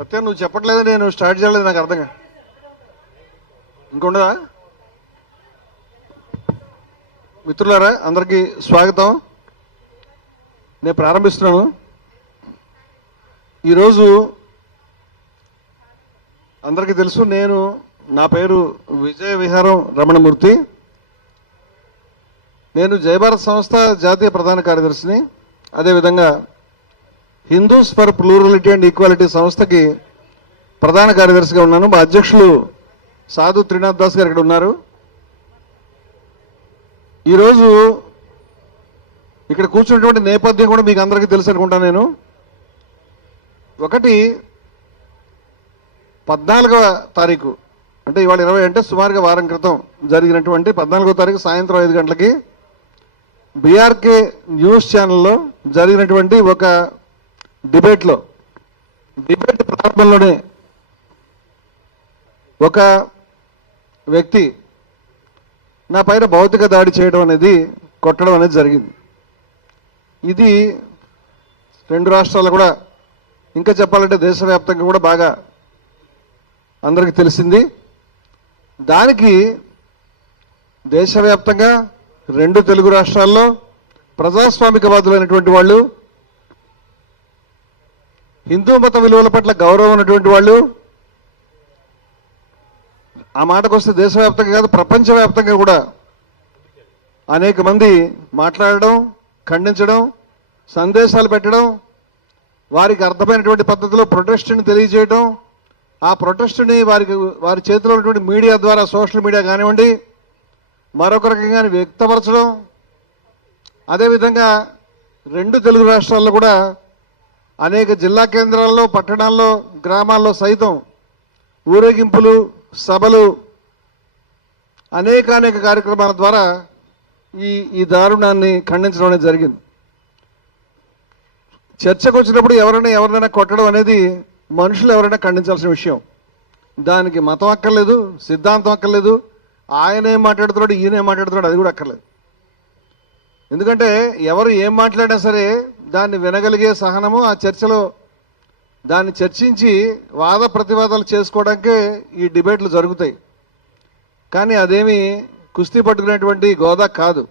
సత్యం నువ్వు చెప్పట్లేదు, నేను స్టార్ట్ చేయలేదు, నాకు అర్థంగా ఇంకొండదా. మిత్రులారా, అందరికీ స్వాగతం. నేను ప్రారంభిస్తున్నాను. ఈరోజు అందరికీ తెలుసు, నా పేరు విజయ విహారం రమణమూర్తి. నేను జయభారత్ సంస్థ జాతీయ ప్రధాన కార్యదర్శిని. అదేవిధంగా Hindus for plurality and equality సంస్థకి ప్రధాన కార్యదర్శిగా ఉన్నాను. మా అధ్యక్షులు సాధు త్రినాథ్ దాస్ గారు ఇక్కడ ఉన్నారు. ఈరోజు ఇక్కడ కూర్చున్నటువంటి నేపథ్యం కూడా మీకు అందరికీ తెలుసు అనుకుంటాను. నేను ఒకటి 14వ తారీఖు అంటే ఇవాళ 20 అంటే సుమారుగా వారం క్రితం జరిగినటువంటి 14వ తారీఖు సాయంత్రం 5 గంటలకి బీఆర్కే న్యూస్ ఛానల్లో జరిగినటువంటి ఒక డిబేట్ ప్రారంభంలోనే ఒక వ్యక్తి నా పైన భౌతిక దాడి చేయడం అనేది, కొట్టడం అనేది జరిగింది. ఇది 2 రాష్ట్రాలు కూడా, ఇంకా చెప్పాలంటే దేశవ్యాప్తంగా కూడా బాగా అందరికీ తెలిసింది. దానికి దేశవ్యాప్తంగా 2 తెలుగు రాష్ట్రాల్లో ప్రజాస్వామికవాదులైనటువంటి వాళ్ళు, హిందూ మత విలువల పట్ల గౌరవం ఉన్నటువంటి వాళ్ళు, ఆ మాటకు వస్తే దేశవ్యాప్తంగా కాదు ప్రపంచవ్యాప్తంగా కూడా అనేక మంది మాట్లాడడం, ఖండించడం, సందేశాలు పెట్టడం, వారికి అర్థమైనటువంటి పద్ధతిలో ప్రొటెస్ట్ని తెలియజేయడం, ఆ ప్రొటెస్ట్ని వారి చేతిలో ఉన్నటువంటి మీడియా ద్వారా, సోషల్ మీడియా కానివ్వండి, మరొక రకంగా వ్యక్తపరచడం. అదేవిధంగా 2 తెలుగు రాష్ట్రాల్లో కూడా అనేక జిల్లా కేంద్రాల్లో, పట్టణాల్లో, గ్రామాల్లో సైతం ఊరేగింపులు, సభలు, అనేక కార్యక్రమాల ద్వారా ఈ దారుణాన్ని ఖండించడం అనేది జరిగింది. చర్చకు వచ్చినప్పుడు ఎవరైనా కొట్టడం అనేది మనుషులు ఎవరైనా ఖండించాల్సిన విషయం. దానికి మతం అక్కర్లేదు, సిద్ధాంతం అక్కర్లేదు, ఆయన ఏం మాట్లాడుతున్నాడు, ఈయన ఏం మాట్లాడుతున్నాడు, అది కూడా అక్కర్లేదు. ఎందుకంటే ఎవరు ఏం మాట్లాడినా సరే దాన్ని వినగలిగే సహనము, ఆ చర్చలో దాన్ని చర్చించి వాద ప్రతివాదాలు చేసుకోవడానికే ఈ డిబేట్లు జరుగుతాయి. కానీ అదేమి కుస్తీ పట్టుకునేటువంటి గోదా కాదు.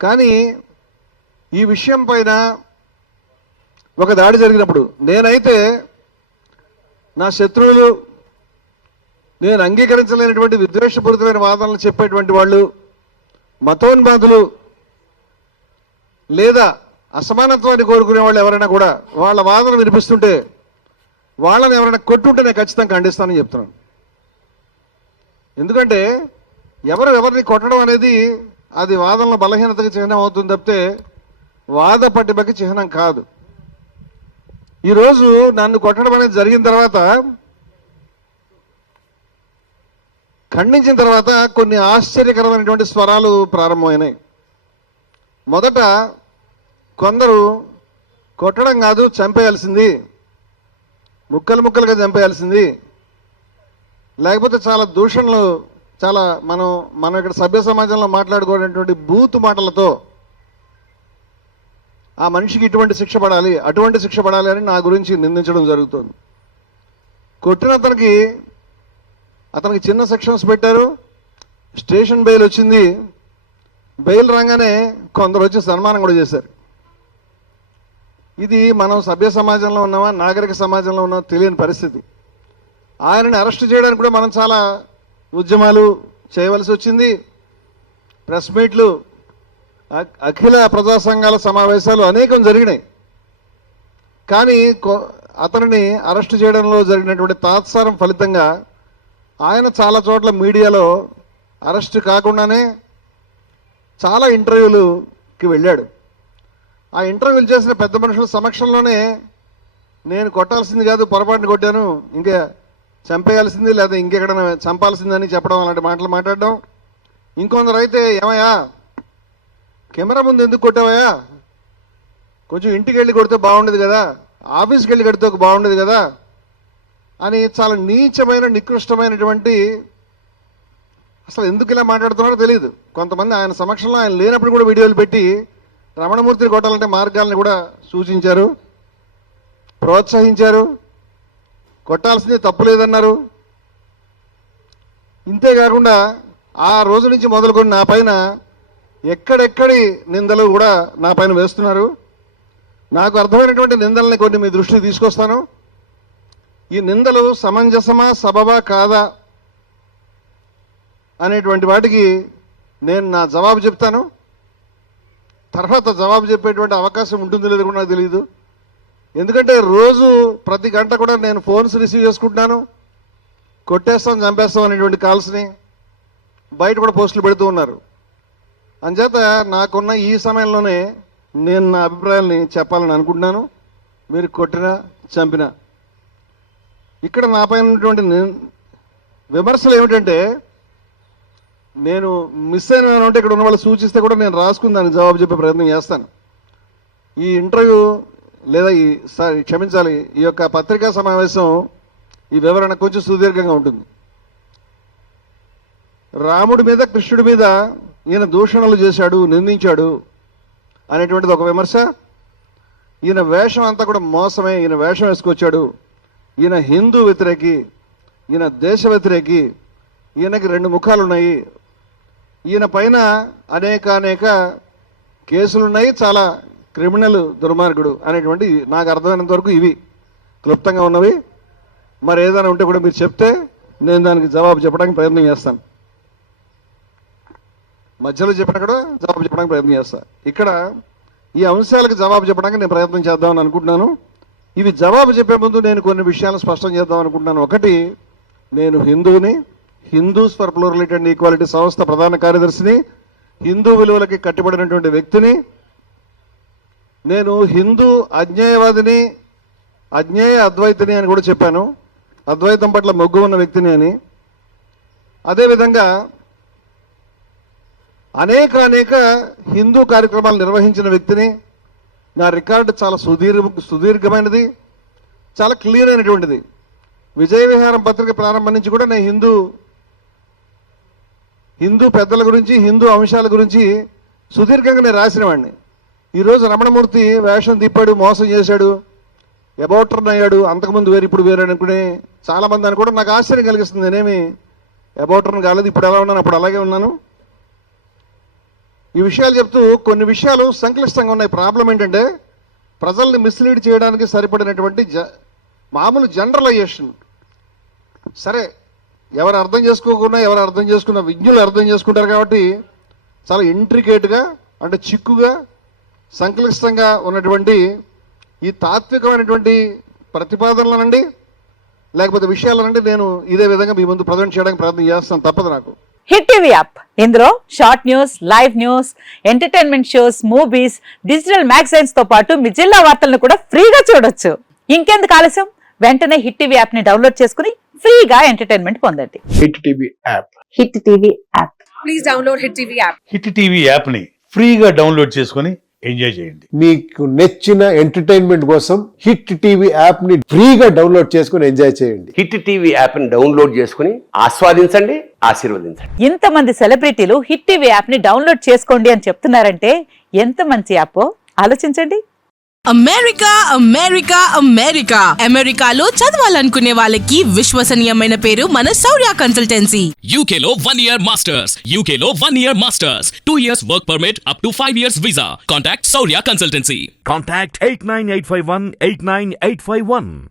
కానీ ఈ విషయం పైన ఒక దాడి జరిగినప్పుడు నేనైతే నా శత్రువులు, నేను అంగీకరించలేనటువంటి విద్వేషపూరితమైన వాదనలు చెప్పేటువంటి వాళ్ళు, మతోన్మాదులు లేదా అసమానత్వాన్ని కోరుకునే వాళ్ళు ఎవరైనా కూడా వాళ్ళ వాదన వినిపిస్తుంటే వాళ్ళని ఎవరైనా కొట్టుంటే నేను ఖచ్చితంగా ఖండిస్తానని చెప్తున్నాను. ఎందుకంటే ఎవరిని కొట్టడం అనేది అది వాదనల బలహీనతకి చిహ్నం అవుతుంది తప్పితే వాద పట్టిమకి చిహ్నం కాదు. ఈరోజు నన్ను కొట్టడం అనేది జరిగిన తర్వాత, ఖండించిన తర్వాత కొన్ని ఆశ్చర్యకరమైనటువంటి స్వరాలు ప్రారంభమైనాయి. మొదట కొందరు కొట్టడం కాదు, చంపేయాల్సింది, ముక్కలుగా చంపేయాల్సింది, లేకపోతే చాలా దూషణలు, చాలా మనం ఇక్కడ సభ్య సమాజంలో మాట్లాడుకునేటువంటి బూతు మాటలతో ఆ మనిషికి ఇటువంటి శిక్ష పడాలి, అటువంటి శిక్ష పడాలి అని నా గురించి నిందించడం జరుగుతుంది. కొట్టిన అతనికి చిన్న సెక్షన్స్ పెట్టారు, స్టేషన్ బెయిల్ వచ్చింది. బెయిల్ రాగానే కొందరు వచ్చి సన్మానం కూడా చేశారు. ఇది మనం సభ్య సమాజంలో ఉన్నామా, నాగరిక సమాజంలో ఉన్నామా తెలియని పరిస్థితి. ఆయనని అరెస్ట్ చేయడానికి కూడా మనం చాలా ఉద్యమాలు చేయవలసి వచ్చింది. ప్రెస్ మీట్లు, అఖిల ప్రజా సంఘాల సమావేశాలు అనేకం జరిగినాయి. కానీ అతనిని అరెస్ట్ చేయడంలో జరిగినటువంటి తాత్సారం ఫలితంగా ఆయన చాలా చోట్ల మీడియాలో అరెస్ట్ కాకుండానే చాలా ఇంటర్వ్యూలకి వెళ్ళాడు. ఆ ఇంటర్వ్యూలు చేసిన పెద్ద మనుషుల సమక్షంలోనే నేను కొట్టాల్సింది కాదు, పొరపాటుని కొట్టాను, ఇంకా చంపేయాల్సింది లేదా ఇంకెక్కడైనా చంపాల్సిందని చెప్పడం, అలాంటి మాటలు మాట్లాడడం. ఇంకొందరు అయితే, ఏమయ్యా కెమెరా ముందు ఎందుకు కొట్టావయ్యా, కొంచెం ఇంటికి వెళ్ళి కొడితే బాగుండేది కదా, ఆఫీస్కి వెళ్ళి కొడితే బాగుండేది కదా అని చాలా నీచమైన, నికృష్టమైనటువంటి, అసలు ఎందుకు ఇలా మాట్లాడుతున్నారో తెలియదు. కొంతమంది ఆయన సమక్షంలో ఆయన లేనప్పుడు కూడా వీడియోలు పెట్టి రమణమూర్తిని కొట్టాలంటే మార్గాలను కూడా సూచించారు, ప్రోత్సహించారు. కొట్టాల్సింది తప్పు లేదన్నారు. ఇంతేకాకుండా ఆ రోజు నుంచి మొదలుకొని నా పైన ఎక్కడెక్కడి నిందలు కూడా నా పైన వేస్తున్నారు. నాకు అర్థమైనటువంటి నిందల్ని కొన్ని మీ దృష్టికి తీసుకొస్తాను. ఈ నిందలు సమంజసమా సబబా కాదా అనేటువంటి వాటికి నేను నా జవాబు చెప్తాను. తర్వాత జవాబు చెప్పేటువంటి అవకాశం ఉంటుందో లేదో కూడా నాకు తెలియదు. ఎందుకంటే రోజు ప్రతి గంట కూడా నేను ఫోన్స్ రిసీవ్ చేసుకుంటున్నాను. కొట్టేస్తాం చంపేస్తాం అనేటువంటి కాల్స్ని బయట కూడా పోస్టులు పెడుతూ ఉన్నారు. అంచేత నాకున్న ఈ సమయంలోనే నేను నా అభిప్రాయాల్ని చెప్పాలని అనుకుంటున్నాను. మీరు కొట్టినా చంపినా ఇక్కడ నా పైన ఉన్నటువంటి విమర్శలు ఏమిటంటే, నేను మిస్ అయినా ఉంటే ఇక్కడ ఉన్న వాళ్ళు సూచిస్తే కూడా నేను రాసుకుని దానికి జవాబు చెప్పే ప్రయత్నం చేస్తాను. ఈ ఇంటర్వ్యూ లేదా క్షమించాలి, ఈ యొక్క పత్రికా సమావేశం ఈ వివరణ కొంచెం సుదీర్ఘంగా ఉంటుంది. రాముడి మీద కృష్ణుడి మీద ఈయన దూషణలు చేశాడు, నిందించాడు అనేటువంటిది ఒక విమర్శ. ఈయన వేషం అంతా కూడా మోసమే, ఈయన వేషం వేసుకొచ్చాడు, ఈయన హిందూ వ్యతిరేకి, ఈయన దేశ వ్యతిరేకి, ఈయనకి 2 ముఖాలు ఉన్నాయి, ఈయన పైన అనేక కేసులున్నాయి, చాలా క్రిమినల్ దుర్మార్గుడు అనేటువంటి నాకు అర్థమైనంత వరకు ఇవి క్లుప్తంగా ఉన్నవి. మరి ఏదైనా ఉంటే కూడా మీరు చెప్తే నేను దానికి జవాబు చెప్పడానికి ప్రయత్నం చేస్తాను. మధ్యలో చెప్పినా కూడా జవాబు చెప్పడానికి ప్రయత్నం చేస్తాను. ఇక్కడ ఈ అంశాలకు జవాబు చెప్పడానికి నేను ప్రయత్నం చేద్దామని అనుకుంటున్నాను. ఇవి జవాబు చెప్పే ముందు నేను కొన్ని విషయాలు స్పష్టం చేద్దాం అనుకుంటున్నాను. ఒకటి, నేను హిందువుని, Hindus for plurality and equality సంస్థ ప్రధాన కార్యదర్శిని, హిందూ విలువలకి కట్టుబడినటువంటి వ్యక్తిని. నేను హిందూ అజ్ఞేయవాదిని, అజ్ఞేయ అద్వైతిని అని కూడా చెప్పాను. అద్వైతం పట్ల మొగ్గు ఉన్న వ్యక్తిని అని. అదేవిధంగా అనేక హిందూ కార్యక్రమాలు నిర్వహించిన వ్యక్తిని. నా రికార్డు చాలా సుదీర్ఘమైనది, చాలా క్లియర్ అయినటువంటిది. విజయ విహారం పత్రిక ప్రారంభం నుంచి కూడా నేను హిందూ పెద్దల గురించి, హిందూ అంశాల గురించి సుదీర్ఘంగా నేను రాసిన వాడిని. ఈరోజు రమణమూర్తి వేషం తిప్పాడు, మోసం చేశాడు, అబౌటర్న్ అయ్యాడు, అంతకుముందు వేరు ఇప్పుడు వేరు అనుకునే చాలామంది అని కూడా నాకు ఆశ్చర్యం కలిగిస్తుంది. నేనేమి అబౌటర్న్ కాలేదు, ఇప్పుడు ఎలా ఉన్నాను అప్పుడు అలాగే ఉన్నాను. ఈ విషయాలు చెప్తూ కొన్ని విషయాలు సంక్లిష్టంగా ఉన్నాయి. ప్రాబ్లం ఏంటంటే, ప్రజల్ని మిస్లీడ్ చేయడానికి సరిపడినటువంటి మామూలు జనరలైజేషన్. సరే, ఎవరు అర్థం చేసుకోకుండా ఎవరు అర్థం చేసుకున్న విజ్ఞులు అర్థం చేసుకుంటారు కాబట్టి చాలా ఇంట్రికేట్గా, అంటే చిక్కుగా, సంక్లిష్టంగా ఉన్నటువంటి ఈ తాత్వికమైనటువంటి ప్రతిపాదనలనండి లేకపోతే విషయాలనండి నేను ఇదే విధంగా మీ ముందు ప్రజెంట్ చేయడానికి ప్రయత్నం చేస్తాను. తప్పదు నాకు. హిట్ టీవీ యాప్, ఇందులో short news, live news, entertainment shows, movies, digital magazines తో పాటు మీ జిల్లా వార్తలను కూడా ఫ్రీగా చూడొచ్చు. ఇంకెందుకు ఆలస్యం, వెంటనే హిట్ టీవీ యాప్ ని డౌన్లోడ్ చేసుకుని ఫ్రీగా ఎంటర్టైన్మెంట్ పొందండి. Hit TV app. Hit TV app. Please download hit TV app. Hit TV app ని ఫ్రీగా డౌన్లోడ్ చేసుకుని ఎంజాయ్ చేయండి. మీకు నచ్చిన ఎంటర్టైన్మెంట్ కోసం హిట్ టీవీ యాప్ ని ఫ్రీగా డౌన్లోడ్ చేసుకుని ఎంజాయ్ చేయండి. హిట్ టీవీ యాప్ ని డౌన్లోడ్ చేసుకుని ఆస్వాదించండి, ఆశీర్వదించండి. ఇంతమంది సెలబ్రిటీలు హిట్ టీవీ యాప్ ని డౌన్లోడ్ చేసుకోండి అని చెప్తున్నారంటే ఎంత మంచి యాప్ ఆలోచించండి. అమెరికా అమెరికా అమెరికా అమెరికాలో చదవాలనుకునే వాళ్ళకి విశ్వసనీయమైన పేరు మన శౌర్య కన్సల్టెన్సీ. UK లో 1 year masters. UK లో 1 year masters. 2 years work permit up to 5 years visa. Contact Saurya Consultancy. Contact 89851 89851.